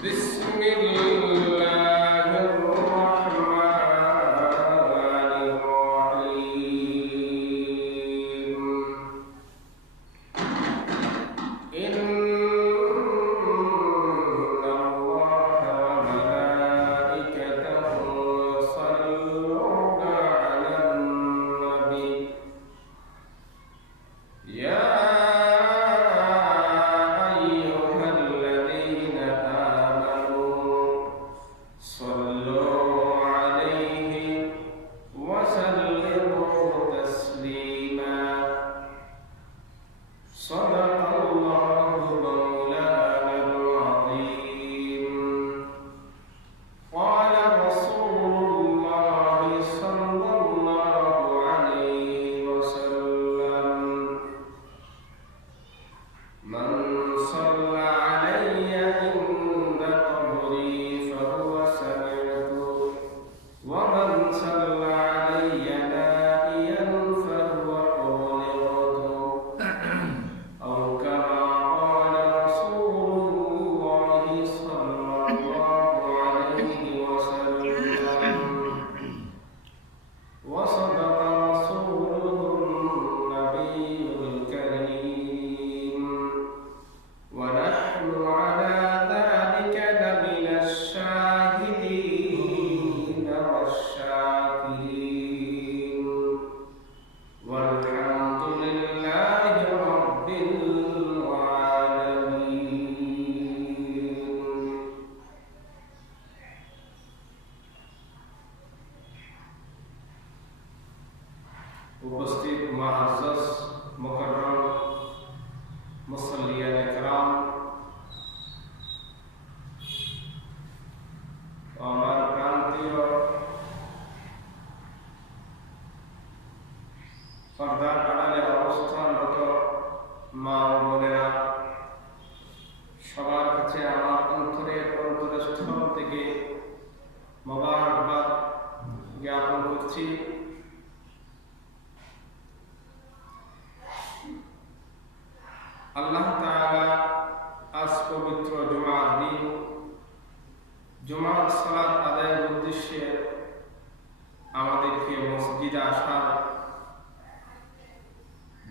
بسم الله الرحمن الرحيم إن الله وملائكته يصلون على النبي يا أيها الذين آمنوا صلوا عليه وسلموا تسليما صدق الله مولانا العظيم قال رسول الله صلى الله عليه وسلم من صلى علي عند قبري فهو سمعته ومن صلى علي نائيا فهو قبلته أو كما قال رسول الله صلى الله عليه وسلم وصدق رسوله النبي الكريم ونحن على ذلك لمن الشاهدين والشاكرين والحمد لله رب العالمين উপস্থিত মুআজ্জাজ মুকাররম মুসল্লিয়ান ইকরাম আমার প্রান্তীয় পর্দার আড়ালে অবস্থানরত মা ও বোনেরা, সবার কাছে আমার অন্তরের অন্তরস্থল থেকে মোবারকবাদ জ্ঞাপন করছি। আল্লাহ তাআলা আজ পবিত্র জুমার দিন জুমার সালাত আদায়ের উদ্দেশ্যে আমাদেরকে মসজিদে আসার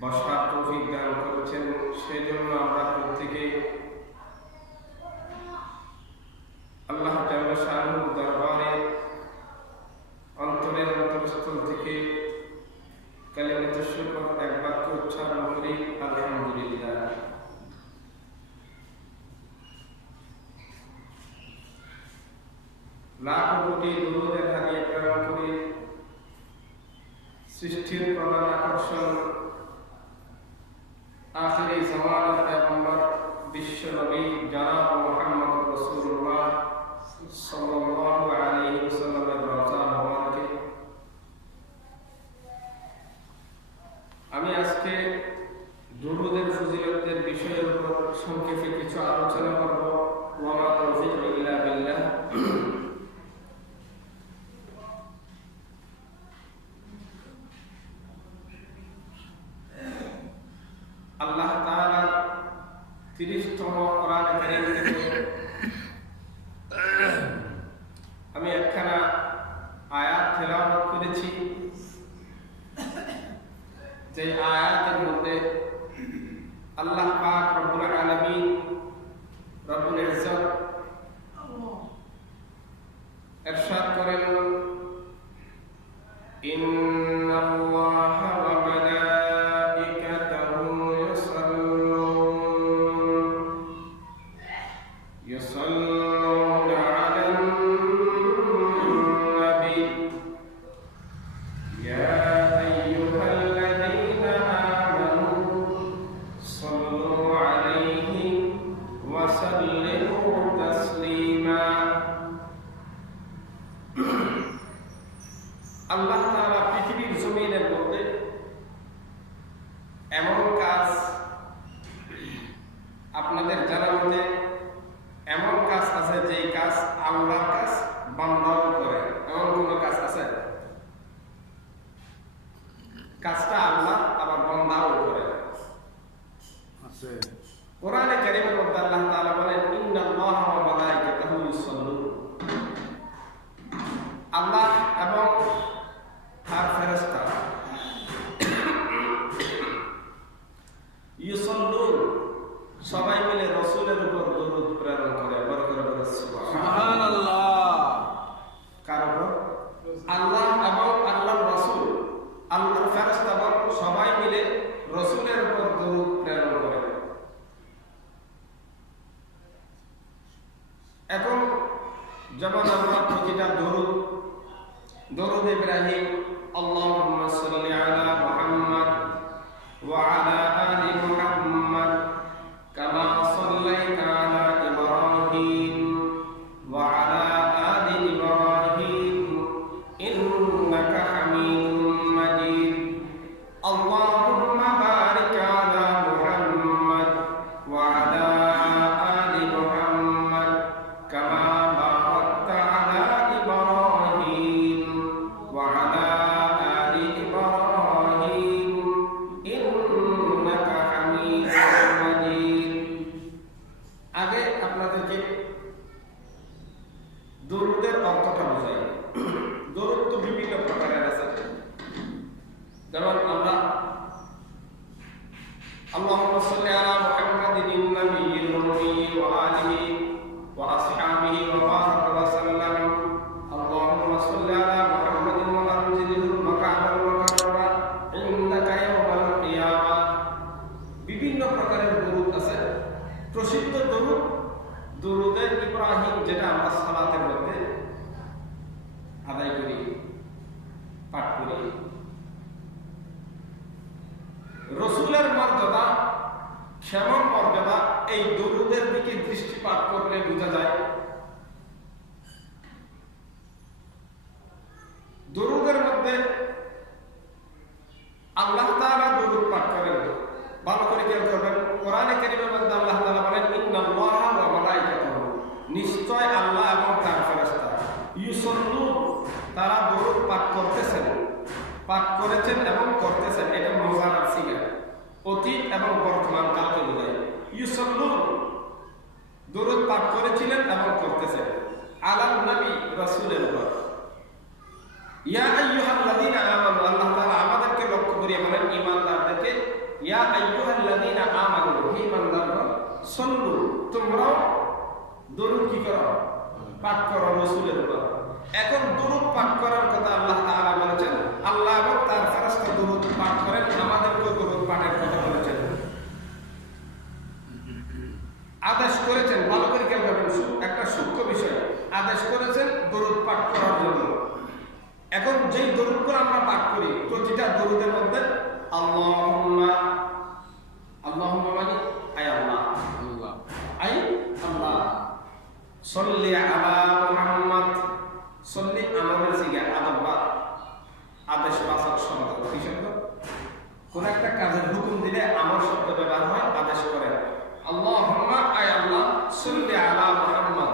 বসার তৌফিক দান করেছেন। সেই জন্য আমরা প্রত্যেকে আল্লাহ তাআলা শানুর দরবারে অন্তরের অন্তরস্থল থেকে কালিমাতুশ শুকর এক বাক্য উচ্চারণ করি, আলহামদুলিল্লাহ। লাখ কোটি দুরূদের হাদিয়া প্রেরণ করি সৃষ্টির প্রধান আকর্ষণ আখিরি জামানার পয়গম্বর বিশ্ব নবী জনাব মুহাম্মদ রাসূলুল্লাহ সাল্লাল্লাহু আলাইহি ওয়াসাল্লামের রওজা মুবারকে আমি আজকে দুরূদের ফজিলতের বিষয়ের উপর সংক্ষেপে কিছু আলোচনা করব। ওয়া মা তাওফীক ইল্লা বিল্লাহ। আল্লাহ তাআলা 30তম কোরআন কারীম থেকে আমি একখানা আয়াত তেলাওয়াত করেছি। যে আয়াতের মধ্যে আল্লাহ পাক রব্বুল আলামিন রব্বুল ইজ্জত ইরশাদ করেন, ইন্নাল্লাহা ওয়া মালাইকাতাহু يصلون على النبي يا أيها الذين آمنوا صلوا عليه وسلموا تسليما। আল্লাহ তাআলা পৃথিবীর জমিনের মধ্যে এমন কাজ আপনাদের জানার মধ্যে এমন কাজ আছে যে কাজ আল্লাহর কাজ বান্দাও করে, এমন কোন কাজ আছে? কাজটা আল্লাহ আবার বান্দাও করে আছে। কোরআনে কারীমের মধ্যে আল্লাহ তাআলা বলেন, ইন্নাল্লাহা ওয়া মালাইকাতাহু এখন যেমন আমরা প্রতিটা দরুদ ইব্রাহিম আল্লাহুম্মা সাল্লি আলা মুহাম্মদ ওয়া আলা আলি মুহাম্মদ কামা সাল্লাইতা আলা ইব্রাহিম ওয়া আলা আলি ইব্রাহিম ইন্নাকা হামিদুম মাজিদ আল্লাহুম্মা বারিক আলা মুহাম্মদ ওয়া আলা আলি মুহাম্মদ কামা বারাকতা আলা ইব্রাহিম ওয়া আলা আলি ইব্রাহিম ইন্নাকা হামিদুম মাজিদ। আগে আপনাদেরকে দরুদের অর্থটা বোঝাই। দরুদ তো বিভিন্ন প্রকারের আছে, যেমন আমরা আল্লাহুম্মা সাল্লি আলা মুহাম্মাদিন নাবিয়্যিল উম্মি ওয়া আলিহি ওয়া আসহাবিহি ওয়া বারাকা ওয়া সাল্লাম। আল্লাহুম্মা সাল্লি আলা মুহাম্মাদিন ওয়া আনজিলহুল মাকামাল মুকাররামা ইনদাকা ইয়াওমাল কিয়ামাহ। বিভিন্ন প্রকারের দরুদ আছে। প্রসিদ্ধ দরুদে ইব্রাহিম, যেটা আমরা সালাতের মধ্যে আদায় করি, পাঠ করি। রসুলের মর্যাদা, কেমন মর্যাদা, এই দরুদের দিকে দৃষ্টিপাত করলে বোঝা যায়। দরুদের মধ্যে আল্লাহ তাআলা দরুদ পাঠ করেন, ভালো করে খেয়াল করবেন। কোরআনে কারীমের মধ্যে আল্লাহ তাআলা বলেন ইন্নাল্লাহা ওয়া মালাইকাতুহু, নিশ্চয় আল্লাহ এবং তার ফেরেশতা, ইউসাল্লুন, তারা দরুদ পাঠ করতেছেন, পাঠ করেছেন এবং করতেছেন। এটা মুজারার সিগা, অতীত এবং বর্তমান কালকে বোঝায়। ইউসাল্লুন, দরুদ পাঠ করেছিলেন এবং করতেছেন আলান নবী, রাসূলের উপর। ইয়া আইয়ুহাল্লাযীনা আমানু, আল্লাহ তাআলা আমাদেরকে লক্ষ্য করিয়ে বলেন ঈমানদারদেরকে, ইয়া আইয়ুহাল্লাযীনা আমানু, হে ঈমানদারগণ, সল্লু, তোমরাও দরুদ কি করো? পাঠ করো রাসূলের উপর। এখন দরুদ পাঠ করার কথা আল্লাহ তাআলা বলেছেন, আল্লাহ এবং তার ফেরেশতা দরুদ পাঠ করেন, আমাদেরকেও দরুদ পাঠের কথা বলেছেন, আদেশ করেছেন। ভালো করে খেয়াল করবেন, একটা সূক্ষ্ম বিষয়, আদেশ করেছেন দরুদ পাঠ করার জন্য। এখন যেই দরুদগুলো আমরা পাঠ করি, প্রতিটা দরুদের মধ্যে আল্লাহুম্মা, আল্লাহুম্মা মানে আয় আল্লাহ, আল্লাহ আয় আল্লাহ, সাল্লি আলা মুহাম্মদ, সাল্লি আমাদের সিগা আদবা, আদেশ বাচক শব্দ। কি শব্দ? কোন একটা কাজের হুকুম দিলে আমার শব্দ ব্যবহার হয়, আদেশ করেন। আল্লাহুম্মা আয় আল্লাহ, সাল্লি আলা মুহাম্মদ,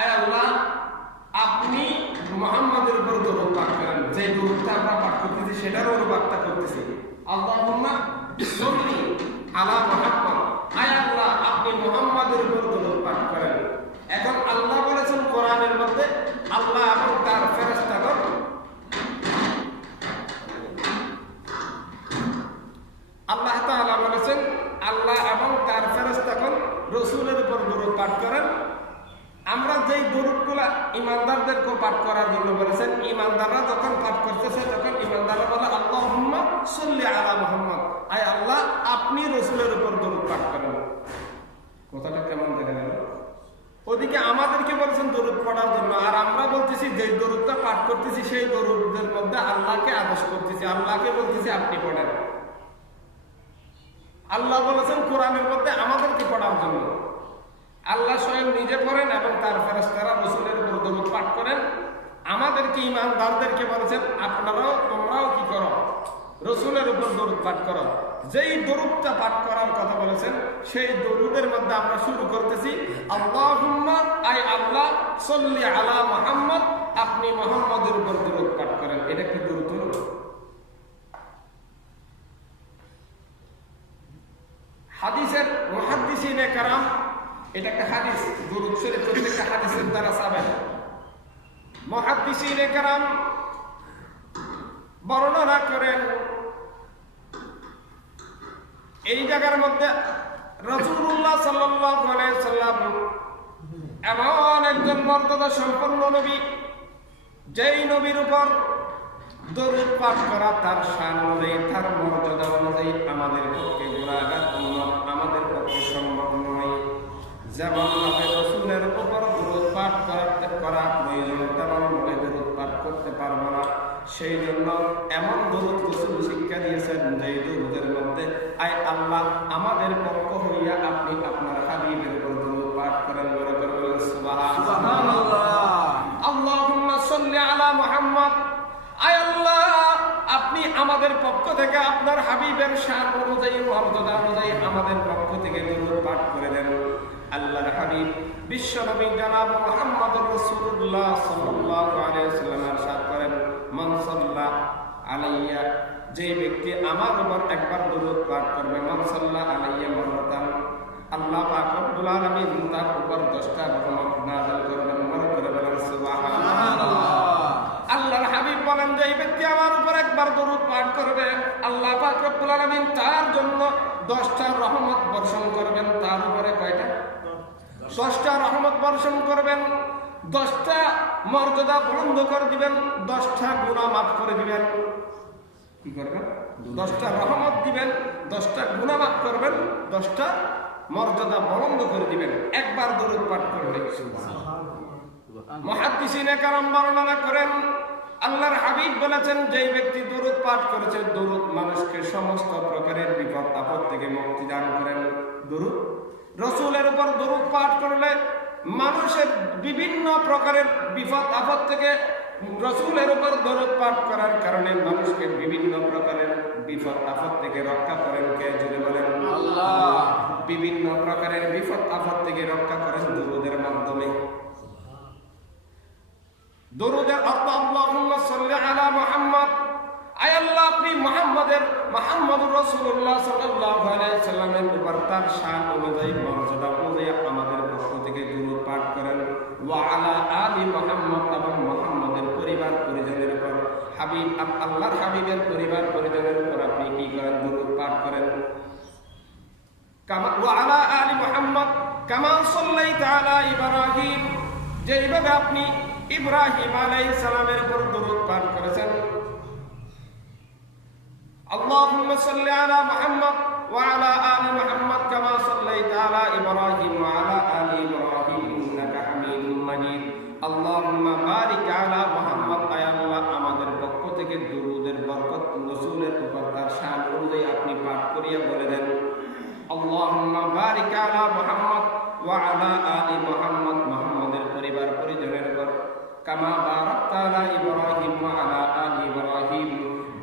আয় আল্লাহ আপনি মুহাম্মাদের উপর দরুদ পাঠ করেন। যে দরুদটা আমরা পাঠ করতেছি সেটারও অনুবাদটা করতেছি। আল্লাহুম্মা সাল্লি আলা মুহাম্মদ, আয় আল্লাহ আপনি মুহাম্মাদের উপর দরুদ পাঠ করেন। এখন আল্লাহ বলেছেন কোরআনের মধ্যে, আল্লাহ এবং তার ফেরেশতাগণ, আল্লাহ তাআলা বলেছেন আল্লাহ এবং তার ফেরেশতাগণ রাসূলের উপর দরুদ পাঠ করেন। আমরা যেই দরুদগুলা ঈমানদারদেরকে পাঠ করার জন্য বলেছেন, ঈমানদাররা যখন পাঠ করতেছে তখন ঈমানদাররা বলে আল্লাহুম্মা সাল্লি আলা মুহাম্মদ, আয় আল্লাহ আপনি রাসূলের উপর দরুদ পাঠ করেন। কথাটা কেমন দেখা গেল? ওদিকে আমাদেরকে বলেছেন দরুদ পড়ার জন্য, আর আমরা বলতেছি যে দরুদটা পাঠ করতেছি সেই দরুদের মধ্যে আল্লাহকে আদেশ করতেছি, আল্লাহকে বলতেছি আপনি পড়েন। আল্লাহ বলেছেন কোরআনের মধ্যে আমাদেরকে পড়ার জন্য, আল্লাহ স্বয়ং নিজে পড়েন এবং তার ফেরেশতারা রাসূলের উপর দরুদ পাঠ করেন। আমাদেরকে ঈমানদারদেরকে বলেছেন আপনারাও, তোমরাও কি করো? রাসূলের উপর দরুদ পাঠ করো। যেই দরুদটা পাঠ করার কথা বলেছেন সেই দরুদের মধ্যে আমরা শুরু করতেছি আল্লাহুম্মা আয় আল্লাহ সাল্লি আলা মুহাম্মদ, আপনি মুহাম্মাদের উপর দরুদ পাঠ করেন। এটা কি দরুদ হলো? হাদিসের মুহাদ্দিসিনে কারাম, এটা একটা হাদিস, দরুদ শরীফ প্রত্যেকটা হাদিসের দ্বারা সাবেত। মুহাদ্দিসিনে কারাম বর্ণনা করেন এই জায়গার মধ্যে রাসূলুল্লাহ সাল্লাল্লাহু আলাইহি সাল্লাম এমন একজন মর্যাদা সম্পন্ন নবী, যেই নবীর উপর দরুদ পাঠ করা তার শান অনুযায়ী, তার মর্যাদা অনুযায়ী আমাদের পক্ষে গুনাহগার আমাদের পক্ষে সম্ভব নয়। যেমন ভাবে রাসূল রসুলের উপর দরুদ পাঠ করা প্রয়োজন, তেমন ভাবে দরুদ পাঠ করতে পারবো না। সেই জন্য এমন দরুদ রসুল শিক্ষা দিয়েছেন যেই দরুদের মধ্যে আয় আল্লাহ আমাদের পক্ষ হইয়া আপনি আপনার হাবিবের উপর দরুদ পাঠ করেন। বড় করে বলেন সুবহানাল্লাহ। আল্লাহুম্মা সাল্লি আলা মুহাম্মদ। আয় আল্লাহ আপনি আমাদের পক্ষ থেকে আপনার হাবিবের শান অনুযায়ী, মর্যাদা অনুযায়ী আমাদের পক্ষ থেকে দরুদ পাঠ করে দেন। আল্লাহর হাবিব বিশ্ব নবী জনাব মুহাম্মদুর রাসূলুল্লাহ সাল্লাল্লাহু আলাইহি ওয়াসাল্লাম ارشاد করেন, মান সাল্লা আলাইয়া, যে ব্যক্তি আমার উপর একবার দরুদ পাঠ করবে, মান সাল্লা আলাইয়া মাররাতান, আল্লাহ পাক রব্বুল আলামিন তার উপর 10টা রহমত নাযিল করবেন। বড় করে বলেন সুবহানাল্লাহ। আল্লাহর হাবিব বলেন, যে ব্যক্তি আমার উপর একবার দরুদ পাঠ করবে, আল্লাহ পাক রব্বুল আলামিন তার জন্য 10টা রহমত বর্ষণ করবেন। তার উপরে কয়টা? 10টা রহমত বর্ষণ করবেন, 10টা মর্যাদা বুলন্দ করে দিবেন, 10টা গুনাহ মাফ করে দিবেন। কি করবেন? 10টা রহমত দিবেন, 10টা গুনাহ মাফ করবেন, 10টা মর্যাদা বুলন্দ করে দিবেন একবার দরুদ পাঠ করলে। মুহাদ্দিসিনে কেরাম বর্ণনা করেন, আল্লাহর হাবিব বলেছেন, যেই ব্যক্তি দরুদ পাঠ করেছে, দরুদ মানুষকে সমস্ত প্রকারের বিপদ আপদ থেকে মুক্তি দান করেন। দরুদ রাসূলের উপর দরুদ পাঠ করলে মানুষের বিভিন্ন প্রকারের বিপদ আপদ থেকে, রাসূলের উপর দরুদ পাঠ করার কারণে মানুষকে বিভিন্ন প্রকারের বিপদ আপদ থেকে রক্ষা করেন। কে? জুড়ে বলেন আল্লাহ। বিভিন্ন প্রকারের বিপদ আপদ থেকে রক্ষা করেন দরুদের মাধ্যমে। দরুদের অর্থ আল্লাহুম্মা সাল্লি আলা মুহাম্মদ। আয় আল্লাহ আপনি মুহাম্মদুর রাসূলুল্লাহ সাল্লাল্লাহু আলাইহি সাল্লামের উপর তার শান অনুযায়ী, মর্যাদা অনুযায়ী আমাদের পক্ষ থেকে দরুদ পাঠ করেন। ওয়া আলা আলি মুহাম্মদ, এবং মুহাম্মদের পরিবার পরিজনের উপর, হাবিব আল্লাহর হাবিবের পরিবার পরিজনের উপর আপনি কি করেন? দরুদ পাঠ করেন। কামা ওয়া আলা আলি মুহাম্মদ কামা সাল্লাইতা আলা ইব্রাহিম, যেইভাবে আপনি ইব্রাহিম আলাইহিস সালামের উপর দরুদ পাঠ করেছেন। আল্লাহুম্মা সাল্লি আলা মুহাম্মদ ওয়া আলা আলি মুহাম্মদ কামা সাল্লাইতা আলা ইব্রাহিম ওয়া আলা আলি ইব্রাহিম ইন্নাকা হামিদুম মাজিদ। আল্লাহুম্মা বারিক আলা মুহাম্মদ। আয় আল্লাহ আমাদের পক্ষ থেকে দরুদের বরকত রাসূলের উপর তার শান অনুযায়ী আপনি পাঠ করিয়া বলে দেন, আল্লাহুম্মা বারিক আলা মুহাম্মদ ওয়া আলা আলি মুহাম্মদ, মুহাম্মদের পরিবার পরিজনের উপর কামা বারাকতা আলা ইব্রাহিম ওয়া আলা আলি ইব্রাহিম,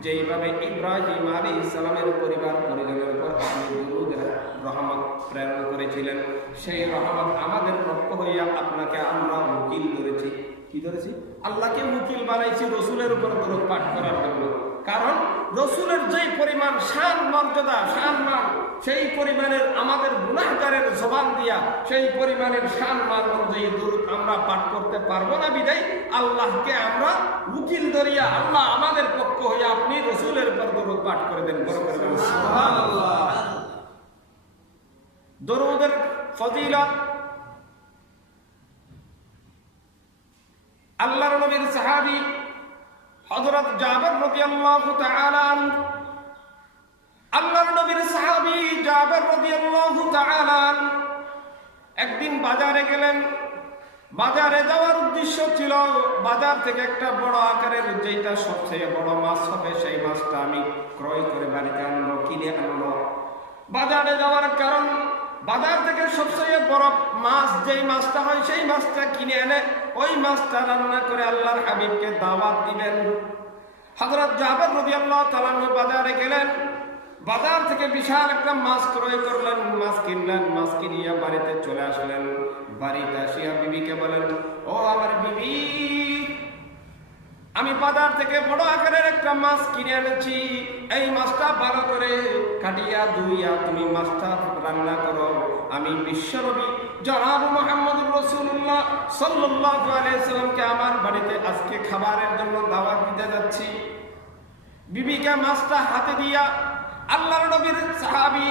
যেইভাবে ইব্রাহিম আলাইহিস সালামের পরিবার পরিজনের উপর আপনি দরুদের রহমত প্রেরণ করেছিলেন, সেই রহমত আমাদের পক্ষ হইয়া আপনাকে আমরা উকিল ধরেছি। কি ধরেছি? আল্লাহকে উকিল বানাইছি রাসূলের উপর দরুদ পাঠ করার জন্য। কারণ রাসূলের যেই পরিমাণ শান মর্যাদা, সম্মান, সেই পরিমাণের আমাদের গুনাহগারের জবান দিয়া সেই পরিমাণের সম্মান অনুযায়ী দরুদ আমরা পাঠ করতে পারবো না। বিদায় আল্লাহকে আমরা উকিল ধরিয়া, আল্লাহ আমাদের পক্ষ হইয়া আপনি রাসূলের উপর দরুদ পাঠ করে দেন। সুবহানাল্লাহ। দরুদের ফজিলত, আল্লাহর নবীর সাহাবী হযরত জাবের রাদিয়াল্লাহু তাআলা আনহু, আল্লাহর নবীর সাহাবী জাবের রাদিয়াল্লাহু তাআলা একদিন বাজারে গেলেন। বাজারে যাওয়ার উদ্দেশ্য ছিল বাজার থেকে একটা বড় আকারের, যেটা সবচেয়ে বড় মাছ হবে, সেই মাছটা আমি ক্রয় করে বাড়িতে আনবো, কিনে আনবো। বাজারে যাওয়ার কারণ, বাজার থেকে সবচেয়ে বড় মাছ যেই মাছটা হয়, সেই মাছটা কিনে এনে ওই মাছটা রান্না করে আল্লাহর হাবিবকে দাওয়াত দিবেন। হযরত জাবের রাদিয়াল্লাহু তাআলা বাজারে গেলেন, বাজার থেকে বিশাল একটা মাছ ক্রয় করলেন, মাছ কিনলেন, মাছ কিনিয়া বাড়িতে চলে আসলেন। বাড়িতে আসিয়া বিবিকে বলেন, ও আমার বিবি, আমি বাজার থেকে বড় আকারের একটা মাছ কিনে এনেছি, এই মাছটা ভালো করে কাটিয়া ধুইয়া তুমি মাছটা রান্না করো। আমি বিশ্বনবী জনাব মুহাম্মদুর রাসূলুল্লাহ সাল্লাল্লাহু আলাইহি সাল্লামকে আমার বাড়িতে আজকে খাবারের জন্য দাওয়াত দিতে যাচ্ছি। বিবিকে মাছটা হাতে দিয়া আল্লাহর নবীর সাহাবী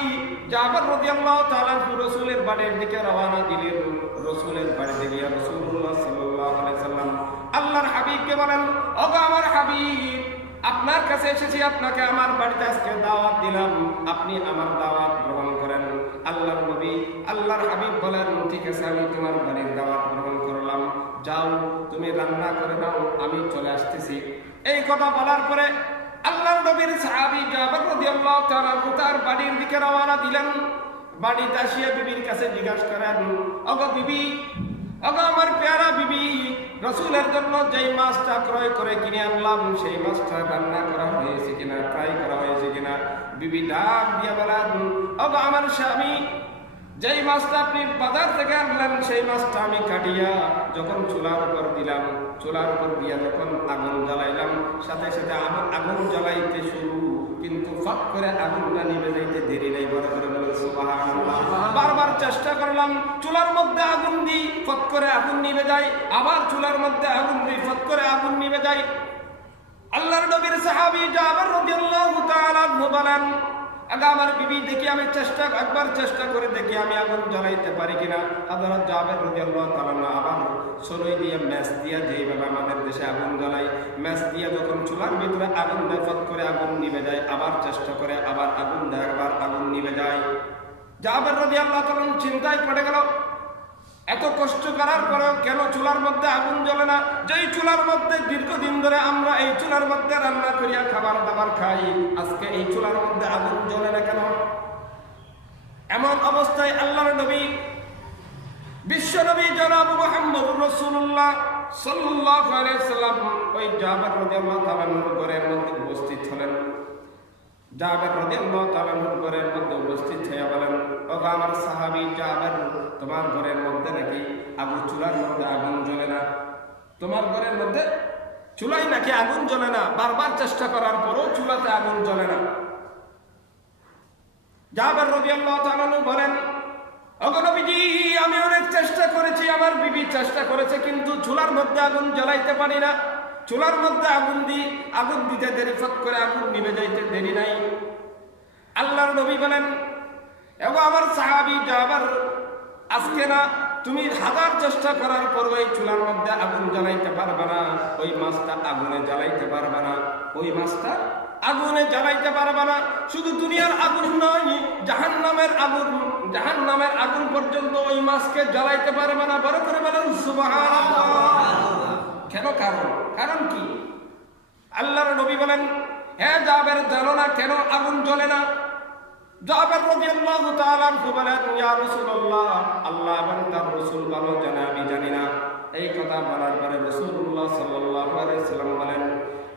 জাবের রাদিয়াল্লাহু তাআলা রাসূলের বাড়ির দিকে রওনা দিলেন। রাসূলের বাড়িতে গিয়া রাসূলুল্লাহ সাল্লাল্লাহু আলাইহি সাল্লাম আল্লাহর হাবিবকে বলেন, ওগো আমার হাবিব, আপনার কাছে এসেছি, আপনাকে আমার বাড়িতে আজকে দাওয়াত দিলাম, আপনি আমার দাওয়াত গ্রহণ করেন। আল্লাহর নবী আল্লাহর হাবিব বলেন, ঠিক আছে আমি তোমার বাড়ির দাওয়াত গ্রহণ করলাম, যাও তুমি রান্না করে দাও, আমি চলে আসতেছি। এই কথা বলার পরে আল্লাহর নবীর সাহাবী জাবের রাদিয়াল্লাহু তাআলা তার বাড়ির দিকে রওনা দিলেন। বাড়িতে আসিয়া বিবির কাছে জিজ্ঞাসা করেন, ওগো বিবি, ওগো আমার পেয়ারা বিবি, রাসূলের জন্য যেই মাছটা ক্রয় করে কিনে আনলাম সেই মাছটা রান্না করা হয়েছে কিনা, ফ্রাই করা হয়েছে কিনা? বিবি ডাক দিয়ে বলেন, ওগো আমার স্বামী, যেই মাছটা আপনি বাজার থেকে আনলেন সেই মাছটা আমি কাটিয়া যখন চুলার উপর দিলাম, চুলার উপর দিয়া যখন আগুন জ্বালাইলাম, সাথে সাথে আগুন জ্বালাইতে শুরু, কিন্তু ফাঁক করে আগুনটা নিভে যাইতে দেরি নাই। বড় করে বলেন সুবহানাল্লাহ। বারবার চেষ্টা করলাম, চুলার মধ্যে আগুন দিই, ফট করে আগুন নিভে যায়, আবার চুলার মধ্যে আগুন দিই, ফট করে আগুন নিভে যায়। আল্লাহর নবীর সাহাবী জাবের রাদিয়াল্লাহু তাআলা বলেন, আগে আমার বিবি দেখি আমি একবার চেষ্টা করে দেখি আমি আগুন জ্বালাইতে পারি কিনা। হযরত জাবের রাদিয়াল্লাহু তাআলা আবার সরই দিয়ে ম্যাচ দিয়া, যেইভাবে আমাদের দেশে আগুন জ্বালাই, ম্যাচ দিয়া যখন চুলার ভিতরে আগুন দেয়, ফট করে আগুন নিভে যায়, আবার চেষ্টা করে, আবার আগুন দেয়, আবার আগুন নিভে যায়। জাবের রাদিয়াল্লাহু তাআলা চিন্তায় পড়ে গেল, এত কষ্ট করার পরেও কেন চুলার মধ্যে আগুন জ্বলে না? যেই চুলার মধ্যে দীর্ঘদিন ধরে আমরা এই চুলার মধ্যে রান্না করিয়া খাবার দাবার খাই, আজকে এই চুলার মধ্যে আগুন জ্বলে না কেন? এমন অবস্থায় আল্লাহর নবী, বিশ্ব নবী জনাব মুহাম্মদুর রাসূলুল্লাহ সাল্লাল্লাহু আলাইহি ওয়াসাল্লাম ওই জাবের রাদিয়াল্লাহু তাআলার ঘরের মধ্যে উপস্থিত হলেন। জাবের রাদিয়াল্লাহু তাআলার ঘরের মধ্যে উপস্থিত হয়ে বলেন, ওগো আমার সাহাবী জাবের, তোমার ঘরের মধ্যে নাকি চুলার মধ্যে আগুন জ্বলে না? তোমার ঘরের মধ্যে চুলাই নাকি আগুন জ্বলে না? বারবার চেষ্টা করার পরও চুলাতে আগুন জ্বলে না। জাবের রাদিয়াল্লাহু তাআলা বলেন, ওগো নবীজি, আমি অনেক চেষ্টা করেছি, আমার বিবি চেষ্টা করেছে, কিন্তু চুলার মধ্যে আগুন জ্বালাইতে পারি না। চুলার মধ্যে আগুন দিতে দেরি, ফট করে আগুন নিভে যাইতে দেরি নাই। আল্লাহর নবী বলেন, এগো আমার সাহাবী জাবের, আজকে না তুমি হাজার চেষ্টা করার পর ওই চুলার মধ্যে আগুন জ্বালাইতে পারবে না, ওই মাছটা আগুনে জ্বালাইতে পারবে না, ওই মাছটা আগুনে জ্বালাইতে পারবে না। শুধু দুনিয়ার আগুন নয়, জাহান্নামের আগুন পর্যন্ত ওই মাছকে জ্বালাইতে পারবে না। বড় করে বলেন সুবহানাল্লাহ। কেন? কারণ কি? আল্লাহর নবী বলেন, হে জাবের, জানো না কেন আগুন জ্বলে না? জাবের রাদিয়াল্লাহু তাআলা বলেন, ইয়া রাসূলুল্লাহ, আল্লাহ এবং তার রাসূল ভালো জানে, আমি জানি না। এই কথা বলার পরে রাসূলুল্লাহ সাল্লাল্লাহু আলাইহি ওয়াসাল্লাম বলেন,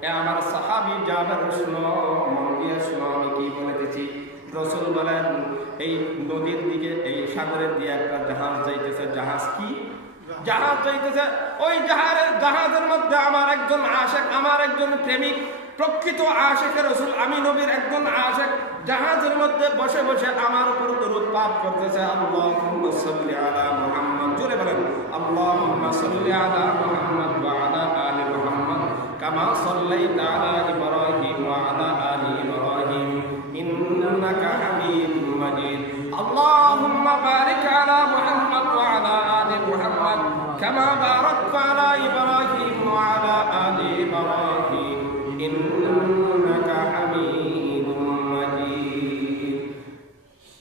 এ আমার সাহাবী জাবের, শুনো, মন দিয়ে শুনো আমি কি বলেছি। রাসূল বলেন, এই নদীর দিকে, এই সাগরের দিকে একটা জাহাজ যাইতেছে। জাহাজ কি? জাহাজ যাইতেছে। ওই জাহাজের মধ্যে আমার একজন আশিক, আমার একজন প্রেমিক, প্রকৃত আশিক রাসূল, আমি নবীর একজন আশিক, জাহাজের মধ্যে বসে বসে আমার উপর দরুদ পাঠ করতেছে। আল্লাহুম্মা সাল্লি আলা মুহাম্মদ, জোরে বলেন, আল্লাহুম্মা সাল্লি আলা মুহাম্মদ ওয়া আলা আলি মুহাম্মদ কামা সাল্লাইতা আলা ইব্রাহিম ওয়া আলা আলি ইব্রাহিম ইন্নাকা হামিদুম মাজিদ। আল্লাহুম্মা বারিক আলা মুহাম্মদ ওয়া আলা আলি মুহাম্মদ কামা বারাকতা আলা ইব্রাহিম ওয়া আলা আলি ইব্রাহিম ইন্নাকা হামিদুম মাজিদ।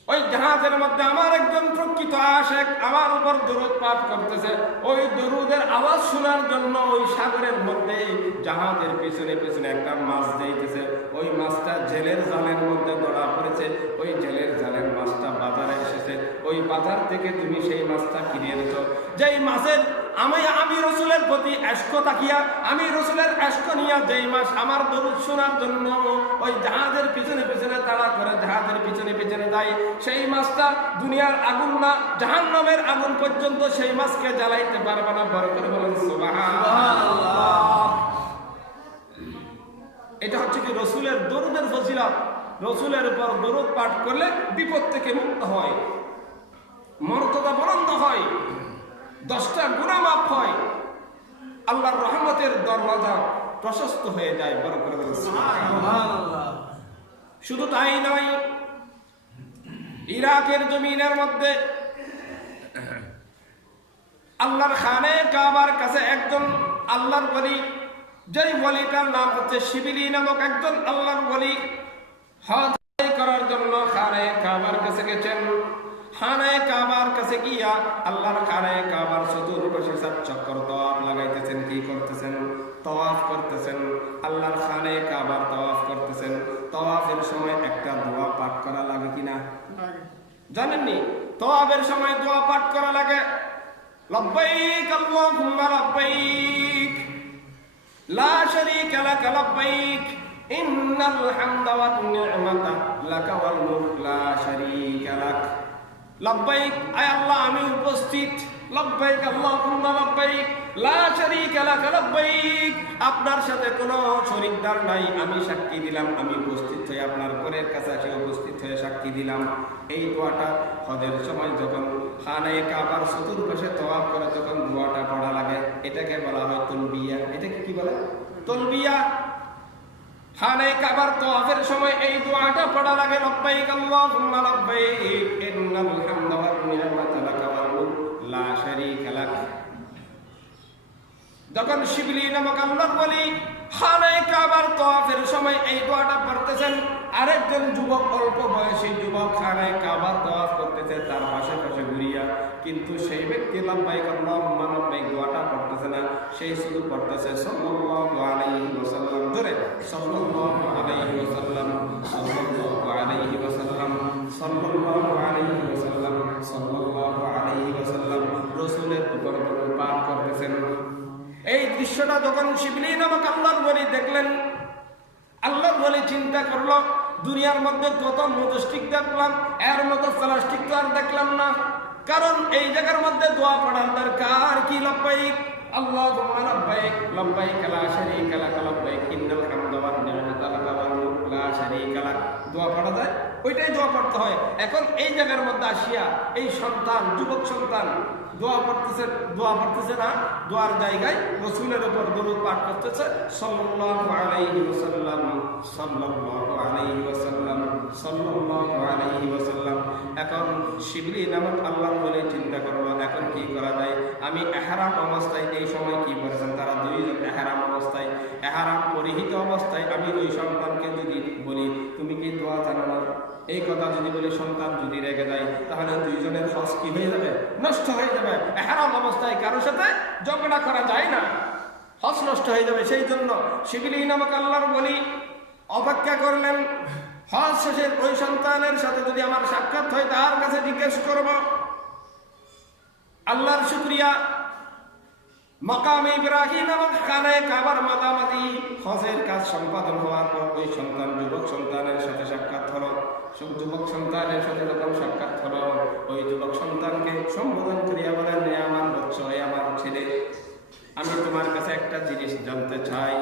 ওই জাহাজের মধ্যে আমার একজন প্রকৃত আশিক আমার উপর দরুদ পাঠ করতেছে। ওই দরুদের আওয়াজ শোনার জন্য ওই সাগরের মধ্যে জাহাজের পিছনে পিছনে একটা মাছ যাইতেছে। ওই মাছটা জেলের জালের মধ্যে ধরা পড়েছে। ওই জেলের জালের মাছটা বাজারে এসেছে। ওই বাজার থেকে তুমি সেই মাছটা কিনে এনেছো। যেই মাছের আমি রসুলের প্রতি আশক তাকিয়া, আমি রসুলের আশক নিয়া যেই মাছ আমার দরুদ শোনার জন্য ওই জাহাজের পিছনে পিছনে তাড়া করে জাহাজের পিছনে পিছনে যায়, সেই মাছটা দুনিয়ার আগুন না, জাহান্নামের আগুন পর্যন্ত সেই মাছকে জ্বালাইতে পারবে না। বড় করে বলেন সুবহানাল্লাহ। এটা হচ্ছে কি রসুলের দরুদের ফজিলত। রসুলের উপর দরুদ পাঠ করলে বিপদ থেকে মুক্ত হয়, মর্যাদা বুলন্দ হয়, 10টা গুনাহ মাফ হয়, আল্লাহর রহমতের দরওয়াজা প্রশস্ত হয়ে যায়। বড় করে বলেন সুবহানাল্লাহ। শুধু তাই নয়, ইরাকের জমিনের মধ্যে আল্লাহর খানে কাবার কাছে একজন আল্লাহর ওলি, যেই ওলিটার নাম হচ্ছে শিবিলি নামক একজন আল্লাহর ওলি, হজ করার জন্য খানে কাবার কাছে গেছেন। খানায়ে কাবার কাছে গিয়া আল্লাহর খানায়ে কাবার চতুর্পাশে 7 চক্কর তওয়াফ লাগাইতেছেন। কি করতেছেন? তওয়াফ করতেছেন। আল্লাহর খানায়ে কাবার তওয়াফ করতেছেন। তওয়াফের সময় একটা দোয়া পাঠ করা লাগে কিনা? জানেননি? তওয়াফের সময় দোয়া পাঠ করা লাগে। লব্বাইক আল্লাহুম্মা লব্বাইক লা শারীকা লাক লব্বাইক ইন্নাল হামদা ওয়ান নি'মাতা লাকা ওয়াল মুলক লা শারীকা লাক। লব্বাইক, আয় আল্লাহ আমি উপস্থিত। লব্বাইক আল্লাহুম্মা লব্বাইক লা শারীকা লাক লব্বাইক, আপনার সাথে কোনো শরীকদার নাই। আমি সাক্ষী দিলাম, আমি উপস্থিত হয়ে আপনার ঘরের কাছে এসে উপস্থিত হয়ে সাক্ষী দিলাম। এই দোয়াটা হজের সময় যখন খানায়ে কাবার চতুর্পাশে তওয়াফ করে তখন দোয়াটা পড়া লাগে। এটাকে বলা হয় তালবিয়া। এটাকে কি বলে? তালবিয়া। খানায়ে কাবার তওয়াফের সময় এই দোয়াটা পড়া লাগে। লব্বাইক আল্লাহুম্মা লব্বাইক ইন্নাল হামদা ওয়ান নি'মাতা লাকা ওয়াল মুলক লা শারীকা লাক। যখন শিবলি নামক আল্লাহর ওলি খানায়ে কাবার তওয়াফের সময় এই দোয়াটা পড়তেছেন, আরেকজন যুবক, অল্প বয়সী যুবক খানায়ে কাবার তওয়াফ করতেছে তার পাশে পাশে ঘুরিয়া, কিন্তু সেই ব্যক্তি লব্বাইক আল্লাহুম্মা লব্বাইক দোয়াটা পড়তেছে না, সেই শুধু পড়তেছে সাল্লাল্লাহু আলাইহি ওয়াসাল্লাম। জোরে সাল্লাল্লাহু আলাইহি ওয়াসাল্লাম, সাল্লাল্লাহু আলাইহি ওয়াসাল্লাম, সাল্লাল্লাহু আলাইহি ওয়াসাল্লাম, সাল্লাল্লাহু আলাইহি ওয়াসাল্লাম রাসূলের উপর দরুদ পাঠ করতেছেন। এই দৃশ্যটা যখন শিবলি নামক আল্লাহর ওলি দেখলেন, আল্লাহর ওলি চিন্তা করলো দুনিয়ার মধ্যে কত মজস্টিক দেখলাম, এর মতো প্লাস্টিক তো আর দেখলাম না। কারণ এই জায়গার মধ্যে দোয়া পড়ার দরকার কি? লব্বাইক আল্লাহুম্মা লব্বাইক লব্বাইক লা শারীকা লাক লব্বাইক ইন্নাল হামদা ওয়ান নি'মাতা লাকা ওয়াল মুলক লা শারীকা লাক। দোয়া পড়া যায়, ওইটাই দোয়া পড়তে হয়। এখন এই জায়গার মধ্যে আসিয়া এই সন্তান, যুবক সন্তান দোয়া পড়তেছে না, দোয়ার জায়গায় রাসূলের উপর দরুদ পাঠ করতেছে সাল্লাল্লাহু আলাইহি ওয়াসাল্লাম, সাল্লাল্লাহু আলাইহি ওয়াসাল্লাম, সাল্লাল্লাহু আলাইহি ওয়াসাল্লাম। এখন শিবলি নামক আল্লাহর ওলি চিন্তা করলো এখন কি করা যায়। আমি ইহরাম অবস্থায়, এই সময় কি করেছেন তারা দুইজন ইহরাম অবস্থায়, ইহরাম পরিহিত অবস্থায় আমি ওই সন্তানকে যদি বলি তুমি কি দোয়া জানো না, এই কথা যদি বলি সন্তান যদি রেগে যায় তাহলে দুইজনের হজ কি হয়ে যাবে? নষ্ট হয়ে যাবে। ইহরাম অবস্থায় কারোর সাথে ঝগড়া করা যায় না, হজ নষ্ট হয়ে যাবে। সেই জন্য শিবলি নামক আল্লাহর ওলি অপেক্ষা করলেন হজ শেষে ওই সন্তানের সাথে যদি আমার সাক্ষাৎ হয় তার কাছে জিজ্ঞেস করব। আল্লাহর শুকরিয়া, মাকামে ইব্রাহিম এবং খানায়ে কাবার মাদামাদি হজের কাজ সম্পাদন হওয়ার পর ওই সন্তান, যুবক সন্তানের সাথে সাক্ষাৎ হলো। যুবক সন্তানের সাথে যখন সাক্ষাৎ হলো, ওই যুবক সন্তানকে সম্বোধন করিয়া বলেন, হে আমার বৎস, হে আমার ছেলে, আমি তোমার কাছে একটা জিনিস জানতে চাই।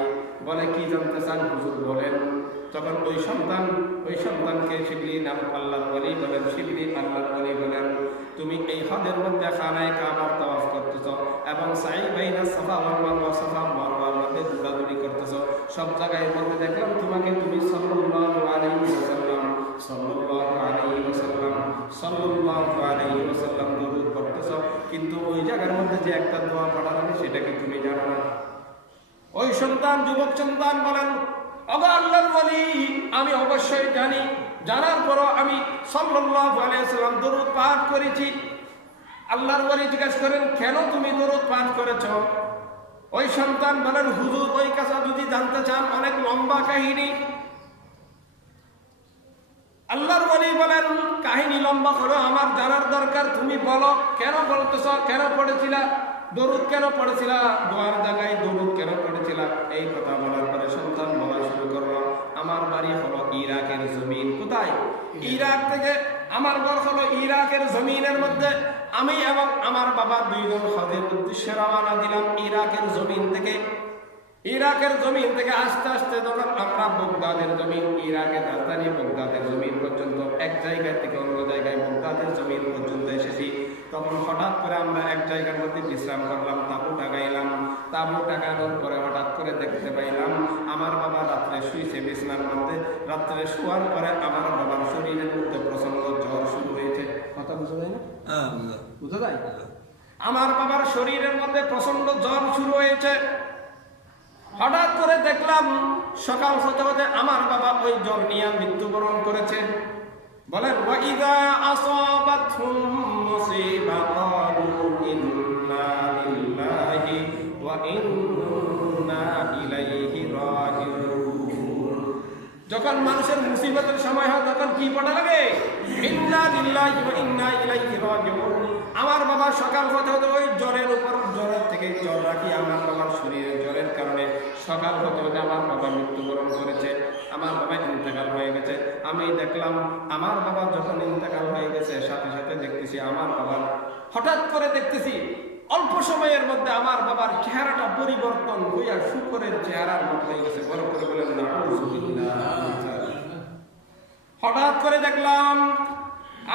বলে কি জানতে চান হুজুর বলেন। তখন ওই সন্তানকে শিবলি নাম আল্লাহর ওলি বলেন, শিবলি আল্লাহর ওলি বলেন, তুমি এই হজের মধ্যে খানায়ে কাবার তওয়াফ করতেছ এবং সাই বাইনা সাফা ওয়াল মারওয়া, সাফা মারওয়ার মধ্যে দৌড়াদৌড়ি করতেছ, সব জায়গায় মধ্যে দেখলাম তুমি সাল্লাল্লাহু আলাইহি ওয়াসাল্লাম, সাল্লাল্লাহু আলাইহি ওয়াসাল্লাম, সাল্লাল্লাহু আলাইহি ওয়াসাল্লাম দরুদ পড়তেছ, কিন্তু ওই জায়গার মধ্যে যে একটা দোয়া পড়া লাগে সেটা কি তুমি জানো না? ওই সন্তান, যুবক সন্তান বলেন, ওগো আল্লাহর ওলি, আমি অবশ্যই জানি, জানার পরও আমি সাল্লাল্লাহু আলাইহি ওয়াসাল্লাম দরুদ পাঠ করেছি। আল্লাহর ওলি জিজ্ঞাসা করেন, কেন তুমি দরুদ পাঠ করেছ? ওই সন্তান বলেন, হুজুর ওই কথা যদি জানতে চান অনেক লম্বা কাহিনী। আল্লাহর ওলি বলেন, কাহিনী লম্বা করো, আমার জানার দরকার, তুমি বলো কেন বলতেছ, কেন পড়েছিলা দরুদ, কেন পড়েছিলা দোয়ার জায়গায় দরুদ কেন পড়েছিলা? এই কথা বলার পরে সন্তান বলা শুরু করলো, আমার বাড়ি হলো ইরাকের জমিন। কোথায়? ইরাক থেকে। আমার ঘর হলো ইরাকের জমিনের মধ্যে। আমি এবং আমার বাবা দুইজন হজের উদ্দেশ্যে রওনা দিলাম ইরাকের জমিন থেকে। ইরাকের জমিন থেকে আস্তে আস্তে যখন আমরা বগদাদের জমিন, ইরাকের রাজধানী বগদাদের জমিন পর্যন্ত, এক জায়গা থেকে অন্য জায়গায় বগদাদের জমিন পর্যন্ত এসেছি, তখন হঠাৎ করে আমরা এক জায়গার মধ্যে বিশ্রাম করলাম, তাঁবু টাঙাইলাম। তাঁবু টাঙানোর পরে হঠাৎ করে দেখতে পাইলাম আমার বাবা রাত্রে শুয়েছে বিছানার মধ্যে। রাত্রে শোয়ার পরে আমার বাবার শরীরের মধ্যে প্রচন্ড জ্বর শুরু হয়েছে। কথা বুঝা যায় না? বুঝা যায়? আমার বাবার শরীরের মধ্যে প্রচন্ড জ্বর শুরু হয়েছে। হঠাৎ করে দেখলাম সকাল হতে হতে আমার বাবা ওই জ্বর নিয়ে মৃত্যুবরণ করেছে। বলেন ওয়াইদা আসাবাতহুম মুসিবা ক্বালু ইন্না লিল্লাহি ওয়া ইন্না ইলাইহি রাজিউন। যখন মানুষের মুসিবতের সময় হয় তখন কি পড়া লাগে? ইন্না লিল্লাহি ওয়া ইন্না ইলাইহি রাজিউন। আমার বাবা সকাল হতে হতে ওই জ্বরের উপর, জ্বরের থেকে জ্বর রাখি আমার বাবার শরীরে জ্বরের কারণে সকাল হতে হতে আমার বাবা মৃত্যুবরণ করেছে, আমার বাবা ইন্তেকাল হয়ে গেছে। আমি দেখলাম আমার বাবা যখন ইন্তেকাল হয়ে গেছে সাথে সাথে দেখতেছি আমার বাবার, হঠাৎ করে দেখতেছি অল্প সময়ের মধ্যে আমার বাবার চেহারাটা পরিবর্তন হইয়া শুকরের চেহারার মতো হয়ে গেছে। বড় করে বলেন নাউযুবিল্লাহ। হঠাৎ করে দেখলাম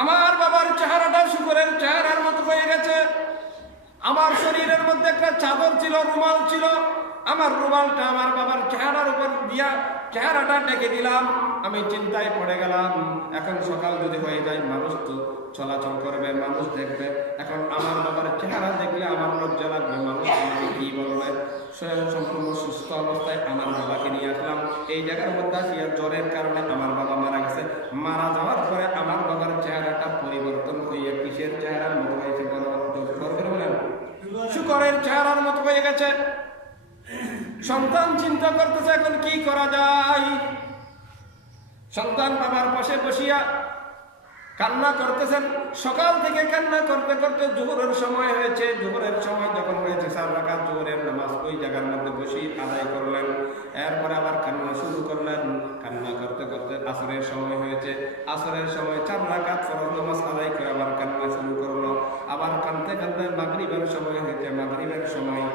আমার বাবার চেহারাটা শুকরের চেহারার মতো হয়ে গেছে। আমার শরীরের মধ্যে একটা চাদর ছিল, রুমাল ছিল, আমার রুমালটা আমার বাবার চেহারার উপর দিয়া চেহারাটা ডেকে দিলাম। আমি চিন্তায় পড়ে গেলাম, এখন সকাল যদি হয়ে যায় মানুষ তো চলাচল করবে, মানুষ দেখবে, এখন আমার বাবার চেহারা দেখলে আমার লজ্জা লাগবে, মানুষ আমাকে কি বলবে। স্বয়ং সম্পূর্ণ সুস্থ অবস্থায় আমার বাবাকে নিয়ে আসলাম। এই জায়গার মধ্যে আসিয়া জ্বরের কারণে আমার বাবা মারা গেছে। মারা যাওয়ার পরে আমার বাবার চেহারাটা পরিবর্তন হইয়া কিসের চেহারার মতো হয়েছে? বলেন শুকরের চেহারার মতো হয়ে গেছে। সন্তান চিন্তা করতেছে এখন কি করা যায়। সন্তান বাবার পাশে বসিয়া কান্না করতেছেন। সকাল থেকে কান্না করতে করতে জোহরের সময় হয়েছে। জোহরের সময় যখন হয়েছে 4 রাকাত জোহরের নামাজ ওই জায়গার মধ্যে বসে আদায় করলেন। এরপরে আবার কান্না শুরু করলেন। কান্না করতে করতে আসরের সময় হয়েছে। আসরের সময় 4 রাকাত ফরজ নামাজ আদায় করে আবার কান্না শুরু করলো। আবার কাঁদতে কাঁদতে মাগরিবের সময় হয়েছে। মাগরিবের সময়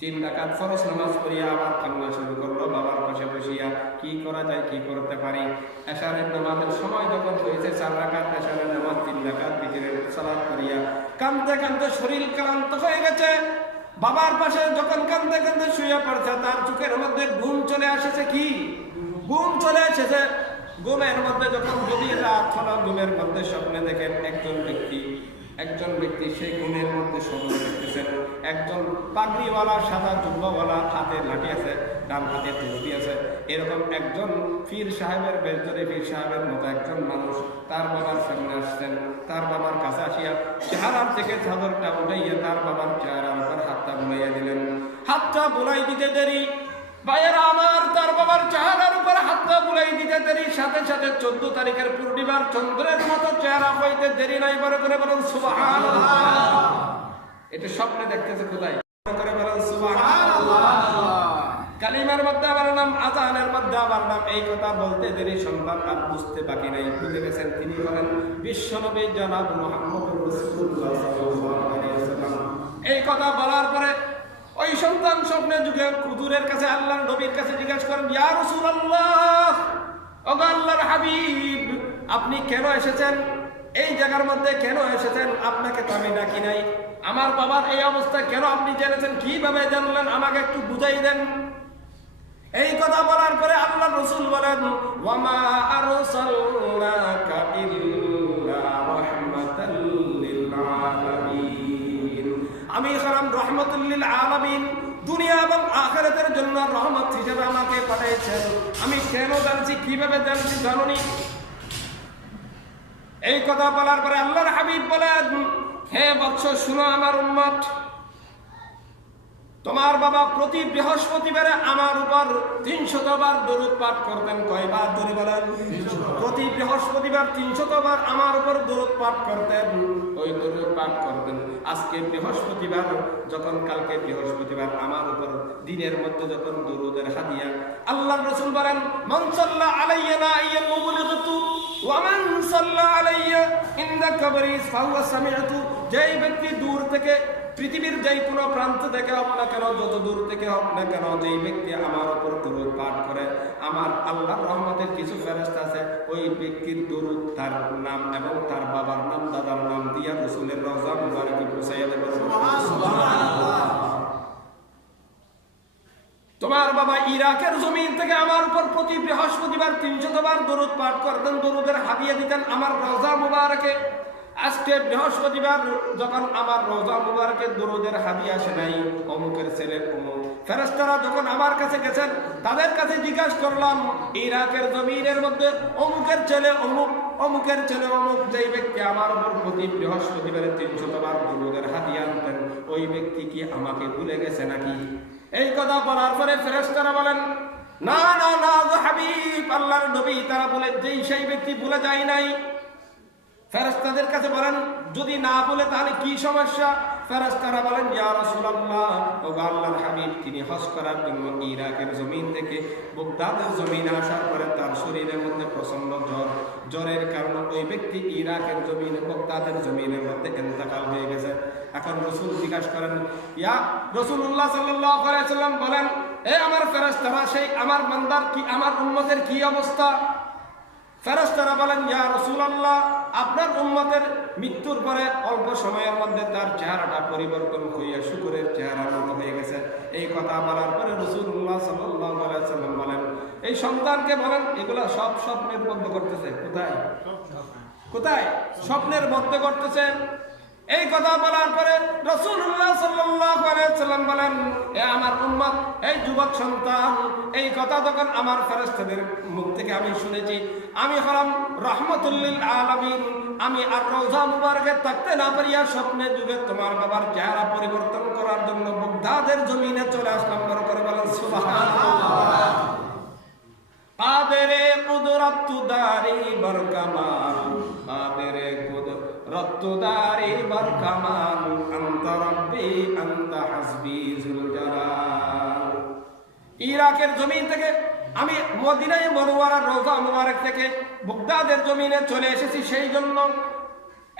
3 রাকাত ফরজ নামাজ পড়িয়া আবার কান্না শুরু করলো বাবার পাশে বসিয়া। কি করা যায়, কি করতে পারি? এশারের নামাজের সময় যখন হয়েছে 4 রাকাত এশারের নামাজ 3 রাকাত বিতরের সালাত করিয়া কাঁদতে কাঁদতে শরীর ক্লান্ত হয়ে গেছে। বাবার পাশে যখন কাঁদতে কাঁদতে শুয়ে পড়ছে তার চোখের মধ্যে ঘুম চলে এসেছে। কি ঘুম চলে এসেছে? ঘুমের মধ্যে যখন গভীর রাত হলো, ঘুমের মধ্যে স্বপ্নে দেখেন একজন ব্যক্তি সেই ঘুমের মধ্যে স্বপ্ন দেখতেছেন। একজন পাগড়িওয়ালা সাদা জুব্বাওয়ালা, হাতে লাঠি আছে, ডান হাতে তসবিহ আছে, এরকম একজন পীর সাহেবের বেজরে পীর সাহেবের মতো একজন মানুষ তার বাবার সামনে আসছেন। তার বাবার কাছে আসিয়া চেহারার থেকে চাদরটা উঠাইয়া তার বাবার চেহারার উপর হাতটা বুলাইয়া দিলেন। হাতটা বুলাই দিতে দেরি ভাইয়েরা আমার, তার বাবার চেহারার উপর হাতটা বুলাই দিতে দেরি, সাথে সাথে 14 তারিখের পূর্ণিমার চন্দ্রের মতো চেহারা হইতে দেরি নাই। বড় করে বলেন সুবহানাল্লাহ। এটা স্বপ্নে দেখতেছে কোথায়? বড় করে বলেন সুবহানাল্লাহ। কালিমার মধ্যে আমার নাম, আযানের মধ্যে আমার নাম। এই কথা বলতে দেরি সন্তান আর বুঝতে বাকি নাই, বুঝে গেছেন। তিনি হলেন বিশ্বনবী জনাব মুহাম্মদুর রাসূলুল্লাহ সাল্লাল্লাহু আলাইহি ওয়াসাল্লাম। এই কথা বলার পরে ওই সন্তান স্বপ্নে যুগে হুজুরের কাছে, আল্লাহর নবীর কাছে জিজ্ঞাসা করেন, ইয়া রাসূলুল্লাহ, ওগো আল্লাহর হাবিব, আপনি কেন এসেছেন? এই জায়গার মধ্যে কেন এসেছেন? আপনাকে তো আমি ডাকি নাই। আমার বাবার এই অবস্থা কেন আপনি জেনেছেন? কিভাবে জানলেন? আমাকে একটু বুঝাই দেন। এই কথা বলার পরে আল্লাহর রাসূল বলেন, ওয়া মা আরসালনাকা ইল্লা রাহমাতাল লিল আলামিন। আমি হলাম রাহমাতুল লিল আলামিন, দুনিয়া এবং আখিরাতের জন্য রহমত হিসেবে আমাকে পাঠিয়েছেন। আমি কেন জানছি, কিভাবে জানছি জানুনি? এই কথা বলার পরে আল্লাহর হাবিব বলেন, হে বৎস শুনো আমার উম্মত, তোমার বাবা প্রতি বৃহস্পতিবারে আমার উপর 300 বার দরুদ পাঠ করতেন। কয়বার? ধরে বলেন। প্রতি বৃহস্পতিবার 300 বার আমার উপর দরুদ পাঠ করতেন। ওই দরুদ পাঠ করতেন। আজকে বৃহস্পতিবার, যখন কালকে বৃহস্পতিবার আমার উপর দিনের মধ্যে যখন দরুদের হাদিয়া, আল্লাহর রাসূল বলেন, মান সাল্লা আলাইয়া নাইয়া মুবলিগতু ওয়া মান সাল্লা আলাইয়া ইনদা কবরি ফাহুয়া সামিআতু। যেই ব্যক্তি দূর থেকে, পৃথিবীর যেই কোনো প্রান্ত থেকে হোক না কেন, যত দূর থেকে হোক না কেন, যেই ব্যক্তি আমার উপর দরুদ পাঠ করে, আমার আল্লাহর রহমতের কিছু ফেরেশতা আছে, ওই ব্যক্তির দরুদ তার নাম এবং তার বাবার নাম, দাদার নাম দিয়া রাসূলের রওজা মুবারকে পৌঁছাইয়া দেবে। সুবহানাল্লাহ। তোমার বাবা ইরাকের জমিন থেকে আমার উপর প্রতি বৃহস্পতিবার 300 বার দরুদ পাঠ করতেন, দরুদের হাদিয়া দিতেন আমার রওজা মুবারকে। আজকে বৃহস্পতিবার যখন আমার রওজা মুবারকের দরুদের হাদিয়া আসে নাই, অমুকের ছেলে অমুক, ফেরেশতারা যখন আমার কাছে গেছেন, তাদের কাছে জিজ্ঞাসা করলাম, ইরাকের জমিনের মধ্যে অমুকের ছেলে অমুক অমুকের ছেলে অমুক, যেই ব্যক্তি আমার উপর প্রতি বৃহস্পতিবারে 300 বার দুরূদের হাদিয়া আনতেন, ওই ব্যক্তি কি আমাকে ভুলে গেছে নাকি? এই কথা বলার পরে ফেরেশতারা বলেন, না না না গো হাবিব, আল্লাহর নবী, তারা বলে যেই সেই ব্যক্তি ভুলে যায় নাই। ফেরেশতাদের কাছে বলেন, যদি না বলে তাহলে কি সমস্যা? ফেরেশতারা বলেন, ইয়া রাসূলুল্লাহ, ও আল্লাহর হাবিব, তিনি হজ করার জন্য ইরাকের জমিন থেকে বাগদাদের জমিনে আসার পরে তার শরীরের মধ্যে প্রচন্ড জ্বরের কারণে ওই ব্যক্তি ইরাকের জমিনে বাগদাদের জমিনের মধ্যে ইন্তেকাল হয়ে গেছে। এখন রাসূল জিজ্ঞাসা করেন, ইয়া রাসূলুল্লাহ সাল্লাল্লাহু আলাইহি ওয়াসাল্লাম বলেন, এ আমার ফেরেশতারা, সেই আমার বান্দার কি, আমার উম্মতের কি অবস্থা? ফেরেশতারা বলেন, ইয়া রাসূলুল্লাহ, আপনার উম্মতের মৃত্যুর পরে অল্প সময়ের মধ্যে তার চেহারাটা পরিবর্তন হইয়া শুকরের চেহারার মতো হয়ে গেছে। এই কথা বলার পরে রাসূলুল্লাহ সাল্লাল্লাহু আলাইহি ওয়াসাল্লাম বলেন, এই সন্তানকে বলেন, এগুলা সব স্বপ্নের মধ্যে করতেছে। কোথায় কোথায়? স্বপ্নের মধ্যে করতেছে। এই কথা বলার পরে রাসূলুল্লাহ সাল্লাল্লাহু আলাইহি ওয়াসাল্লাম বলেন, এ আমার উম্মত, এই যুবক সন্তান, এই কথা যখন আমার ফেরেশতাদের মুখ থেকে আমি শুনেছি, আমি হলাম রাহমাতুল লিল আলামিন, আমি আর রওজা মুবারকে থাকতে না পারিয়া স্বপ্নে যুগে তোমার বাবার চেহারা পরিবর্তন করার জন্য বাগদাদের জমিনে চলে আসলাম। বড় করে বলেন সুবহানাল্লাহ। কাদেরে কুদরত দারি বরকামান, কাদেরে কুদরত দারি বরকামান, আনতা রাব্বি আনতা হাসবি যুল জালাল। ইরাকের জমিন থেকে আমি মদিনায়ে মুনাওয়ারার রওজা মুবারক থেকে বাগদাদের জমিনে চলে এসেছি সেই জন্য।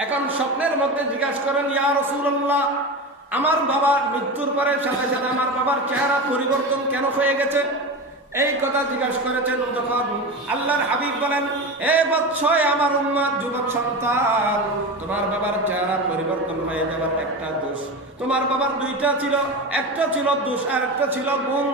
এখন স্বপ্নের মধ্যে জিজ্ঞাসা করেন, ইয়া রাসূলুল্লাহ, আমার বাবা মৃত্যুর পরে সাথে সাথে আমার বাবার চেহারা পরিবর্তন কেন হয়ে গেছে? এই কথা জিজ্ঞাসা করেছেন যখন আল্লাহর হাবিব বলেন, এ বৎস, আমার উম্মত, যুবক সন্তান, তোমার বাবার চেহারা পরিবর্তন হয়ে যাবার একটা দোষ। তোমার বাবার দুইটা ছিল, একটা ছিল দোষ আর একটা ছিল গুণ।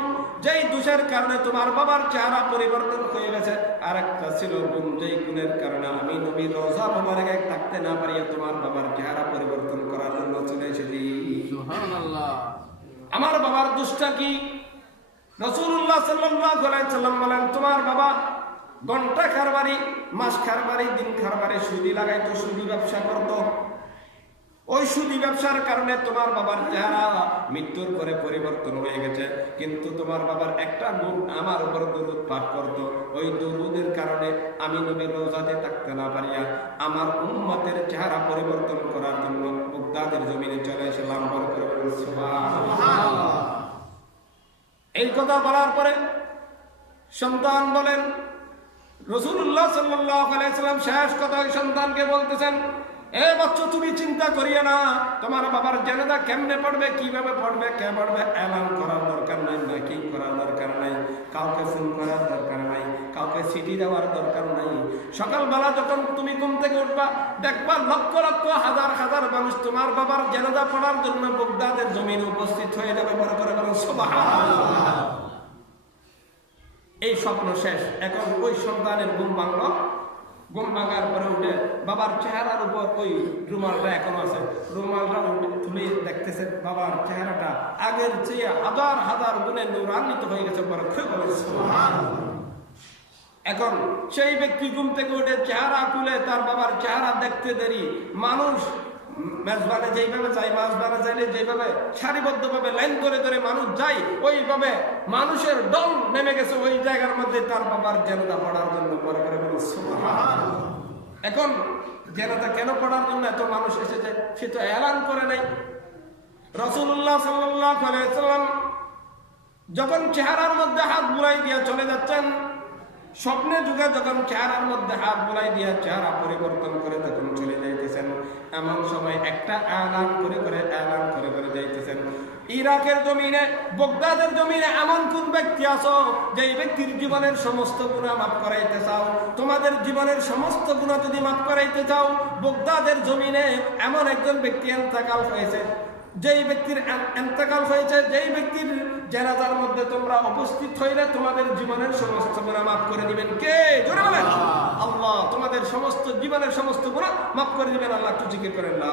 যেই দোষের কারণে তোমার বাবার চেহারা পরিবর্তন হয়ে গেছে, আর একটা ছিল গুণ, যেই গুণের কারণে আমি নবী রওজা মুবারকে থাকতে না পারিয়া তোমার বাবার চেহারা পরিবর্তন করার জন্য চলে এসেছি। সুবহানাল্লাহ। আমার বাবার দোষটা কি? রাসূলুল্লাহ সাল্লাল্লাহু আলাইহি ওয়াসাল্লাম বলেন, তোমার বাবা ঘন্টা কারবারি, মাস কারবারি, দিন কারবারি, সুদি লাগাইতো, সুদি ব্যবসা করতো। ওই সুদি ব্যবসার কারণে তোমার বাবার চেহারা মৃত্যুর পরে পরিবর্তন হয়ে গেছে। কিন্তু তোমার বাবার একটা গুণ, আমার উপর দরুদ পাঠ করতো। ওই দরুদের কারণে আমি নবীর রওজাতে থাকতে না পারিয়া আমার উম্মতের চেহারা পরিবর্তন করার জন্য বাগদাদের জমিনে চলে এসেলাম। বড় করে বলেন সুবহানাল্লাহ। এই কথা বলার পরে সন্তান বলেন, রাসূলুল্লাহ সাল্লাল্লাহু আলাইহি ওয়াসাল্লাম শেষ কথা ওই সন্তানকে বলতেছেন, এ বাচ্চা, তুমি চিন্তা করিও না, তোমার বাবার জানাজা কেমনে পড়বে, কিভাবে পড়বে, কে পড়বে, এলান করার দরকার নাই, না কি করার দরকার নাই, কাউকে ফোন করার দরকার নাই, কাউকে চিঠি দেওয়ার দরকার নাই। সকালবেলা যখন তুমি ঘুম থেকে উঠবা, দেখবা লক্ষ লক্ষ হাজার হাজার মানুষ তোমার বাবার জানাজা পড়ার জন্য বাগদাদের জমিনে উপস্থিত হয়ে যাবে। বড় করে বলেন সুবহানাল্লাহ। এই স্বপ্ন শেষ। এখন ওই সন্তানের ঘুম ভাঙলো। ঘুম ভাঙার পরে উঠে বাবার চেহারার উপর ওই রুমালটা এখনো আছে, রুমালটা তুলে দেখতেছে বাবার চেহারাটা আগের চেয়ে হাজার হাজার গুণে নূরান্বিত হয়ে গেছে। বড় খুব এখন সেই ব্যক্তি ঘুম থেকে উঠে চেহারা তুলে তার বাবার চেহারা দেখতে দেরি। মানুষ মেজবানে যেইভাবে চাই, মাছবানে চাইলে যেভাবে সারিবদ্ধভাবে লাইন ধরে ধরে মানুষ যায়, ওইভাবে মানুষের দল নেমে গেছে ওই জায়গার মধ্যে তার বাবার জানাজা পড়ার জন্য। পরে করে বলে সুবহানাল্লাহ। এখন জানাজা কেন পড়ার জন্য এত মানুষ এসেছে সে তো এলান করে নাই। রাসূলুল্লাহ সাল্লাল্লাহু আলাইহি ওয়াসাল্লাম যখন চেহারার মধ্যে হাত বুলাই দিয়ে চলে যাচ্ছেন, স্বপ্নে যুগে যখন চেহারার মধ্যে হাত বুলাই দিয়ে চেহারা পরিবর্তন করে তখন চলে যাইতেছেন, এমন সময় একটা এলান করে করে যাইতেছেন, ইরাকের জমিনে, বাগদাদের জমিনে এমন কোন ব্যক্তি আছো যে ব্যক্তির জীবনের সমস্ত গুনাহ মাফ করাইতে চাও? তোমাদের জীবনের সমস্ত গুনাহ যদি মাফ করাইতে চাও, বাগদাদের জমিনে এমন একজন ব্যক্তি ইন্তেকাল হয়েছে, যেই ব্যক্তির ইন্তেকাল হয়েছে, যেই ব্যক্তির জানাজার মধ্যে তোমরা উপস্থিত হইলে তোমাদের জীবনের সমস্ত গুনাহ মাফ করে দিবেন। কে? জোরে বলেন। আল্লাহ তোমাদের সমস্ত জীবনের সমস্ত গুনাহ মাফ করে দিবেন। আল্লাহ একটু জিকির করেন না।